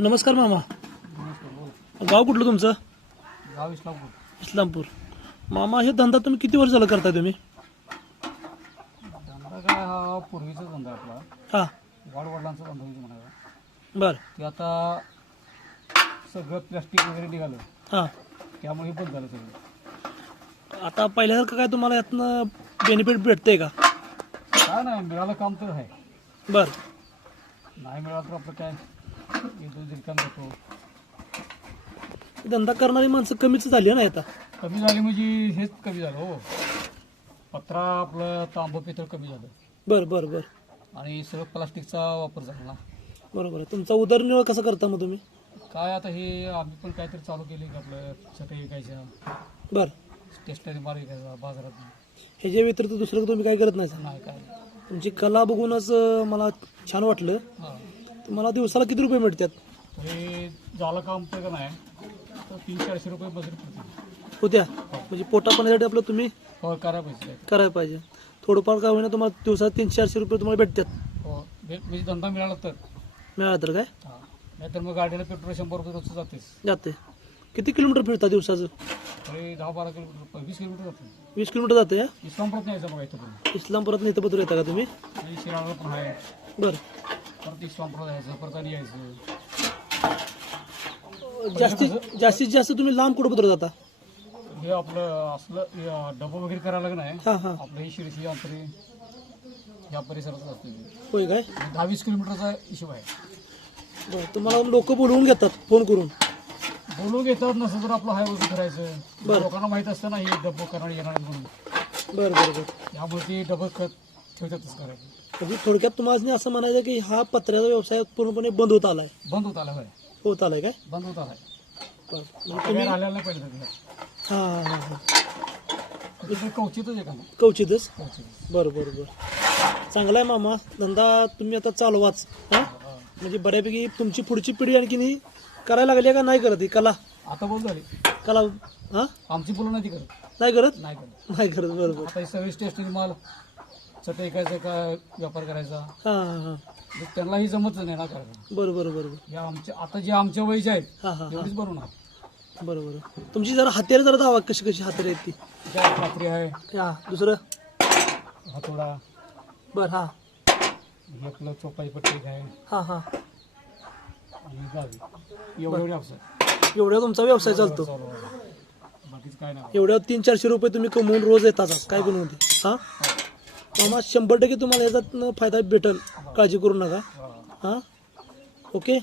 नमस्कार मामा. गाव कुठलं तुमचं? गाव इस्लामपूर. इस्लामपूर. मामा हे धंदा तुम्ही किती वर्ष झालं करताय तुम्ही? धंदा काय हा पूर्वीचा धंदा आहे आपला. हां. वाडवडिलांचा धंदा म्हणजे म्हणावा बरं. ते आता सगळं प्लॅस्टिक वगैरे निघालं. हां. त्यामुळे हे बंद झालं सगळं. आता पहिल्यासारखं काय तुम्हाला यातनं बेनिफिट भेटतंय का? काय नाही मिळालं काम तर आहे. बरं. नाही मिळालं तर आपलं काय? रिकाम जातो धंदा करणारी माणसं कमीच झाली ना आता. कमी झाली म्हणजे हेच कमी झालं हो. पत्रा आपलं तांबं पितळ कमी झालं. बरं बरं बरं. आणि सगळं प्लास्टिकचा वापर झाला ना. बरोबर आहे तुमचा उदरनिर्वाह कसा करता मग तुम्ही? काय आता हे आम्ही पण काहीतरी चालू केले की आपलं चटई विकायच्या. बरं. स्टेशनरी माल विकायचा बाजारात. ह्याच्या व्यतिरिक्त दुसरं तुम्ही काय करत नाही? नाही काय तुमची कला बघूनच अं, मला छान वाटलं. हां. तुम्हाला दिवसाला किती रुपये मिळतात? तरी झालं काम तर का नाही तर चारशे रुपये मजुरी पडते. होत्या? म्हणजे पोटा पाण्यासाठी आपलं तुम्ही हो करा करायला पाहिजे. थोडंफार काय होईना तुम्हाला दिवसात तीनशे चारशे रुपये तुम्हाला भेटतात. हो बे- म्हणजे धंदा मिळाला तर. मिळाला तर काय? हां. नाहीतर मग गाडीला पेट्रोल शंभर रुपये रोजचं जातेच जाते. किती किलोमीटर फिरता दिवसाचं? तरी दहा बारा किलोमीटर वीस किलोमीटर जाते. वीस किलोमीटर जाते इस्लामपुरात यायचं बघा इथं पण. इस्लामपुरात नाही येता का तुम्ही? आणि पण आहे. बरं. परत इस्लामपुरात यायचं परत आणि यायचं जास्तीत जास्तीत जास्त तुम्ही लांब कुठं पत्र जाता? हे आपलं असलं हे डबं वगैरे करायला लागलं नाही. हां हां. आपलं हे शिरसी अंतरी या परिसरात असते होय काय? दहा वीस किलोमीटरचा हिशोब आहे. बरं तुम्हाला लोक बोलवून घेतात फोन करून? बोलून घेतात नसं तर आपलं हाय वगैरे करायचं. बरं. लोकांना माहीत असतं ना हे डबं करणार येणार म्हणून. बरं बरं बरं. त्यामुळे ते डबं खत ठेवतातच करायचं म्हणजे थोडक्यात तुम्हाला असं म्हणायचं की हा पत्र्याचा व्यवसाय पूर्णपणे बंद होत आलाय. बंद होत आला होय. होत आलाय काय? बंद होत आलाय. बरं. म्हणजे तुम्ही आलेला नाही पाहिजे. हां हां हां. तिथे कवचितच आहे का कवचितच? कवचित बरं बरं बरं. चांगला आहे मामा. धंदा तुम्ही आता चालवाच. हां? म्हणजे बऱ्यापैकी तुमची पुढची पिढी आणखीन ही करायला लागली आहे का? नाही करत ही कला? आता बोल झाली. कला हां? आमची बोलून नाही ती करत. नाही करत? नाही करत. नाही करत बरोबर आता हे सगळे स्टेशनरी माल चटई ऐकायचं का व्यापार करायचा? हां हां. हां मग त्यांनाही जमत नाही ना करायचं बरं बरं बरं बरं या आमच्या आता जे आमच्या वयचे आहेत हां हां तेवढीच बरोबर तुमची जरा हातेर जरा दावा कशी कशी हातेर आहेत ती? काय कात्री आहे. हां दुसरं? हातोडा. बरं हां. हे आपलं चोपाई पट्टी आहे. हां हां. आणि गावी. एवढे एवढे अवसर एवढ्या तुमचा व्यवसाय चालतो. बाकीचं काय नाही. एवढ्या तीन चारशे रुपये तुम्ही कमवून रोज येतात काय बनवून ते हां. मामा शंभर टक्के तुम्हाला याच्यात फायदा भेटेल. काळजी करू नका. हां? ओके?